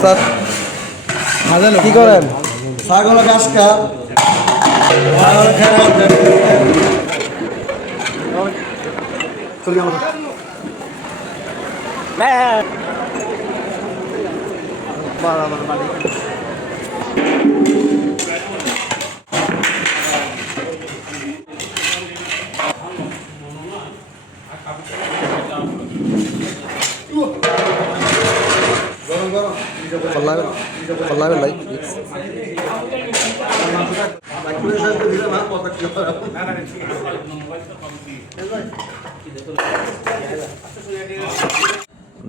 ওস্তাদ কি করেন? ছাগল ঘাস খা ছাগল খারাপ কল্লাবেন ভাই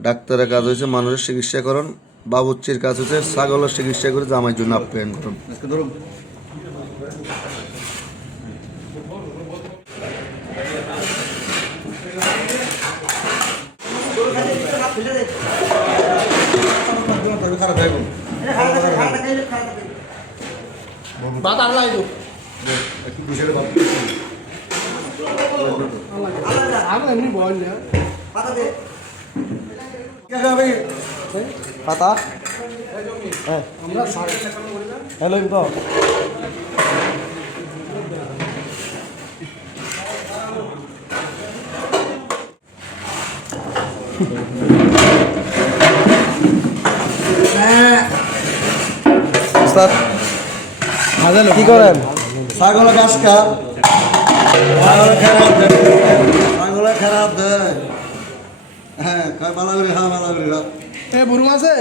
ডাক্তারের কাজ হয়েছে মানুষের চিকিৎসা করুন, বাবুচ্চির কাজ হচ্ছে ছাগলের চিকিৎসা করে জামাইয়ের জন্য আপ্যায়ন করুন। পাতা হ্যালো তো ওস্তাদ কি করেন? ছাগল ঘাস খা ছাগল খারাপ ছাগল খারাপ দেয়। হ্যাঁ ভালো করে খা ভালো করে খা। বুড়ো আছে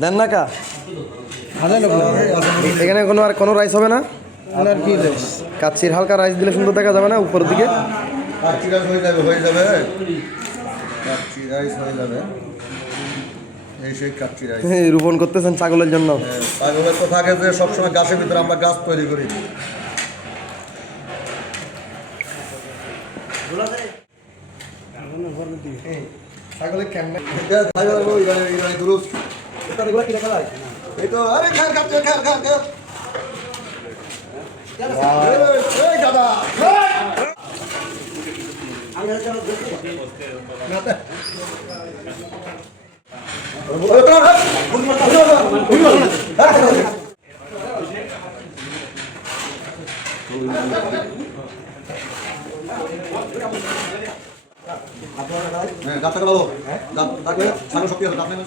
দেন না কা এখানে কোনো রাইস হবে না? কি রাইস? কাচ্চির হালকা রাইস দিলে সুন্দর দেখা যাবে না উপরের দিকে? কাচ্চি রাইস হয়ে যাবে কাচ্চি রাইস হয়ে যাবে। এই সেই কাচ্চি রাইস রোপণ করতেছেন ছাগলের জন্য? ছাগলের তো থাকে যে সবসময় গাছের ভিতরে আমরা গাছ তৈরি করি। ছাগলের কেমন এই তো আরে খা খা খা খা খা এই দাদা গাছ থাকলে ভালো গাছ থাকলে ছাগল শক্তি আছে গাছ নেই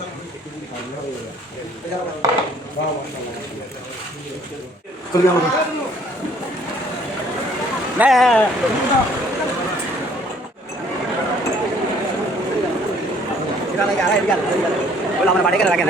আমরা বাড়ি রাখেন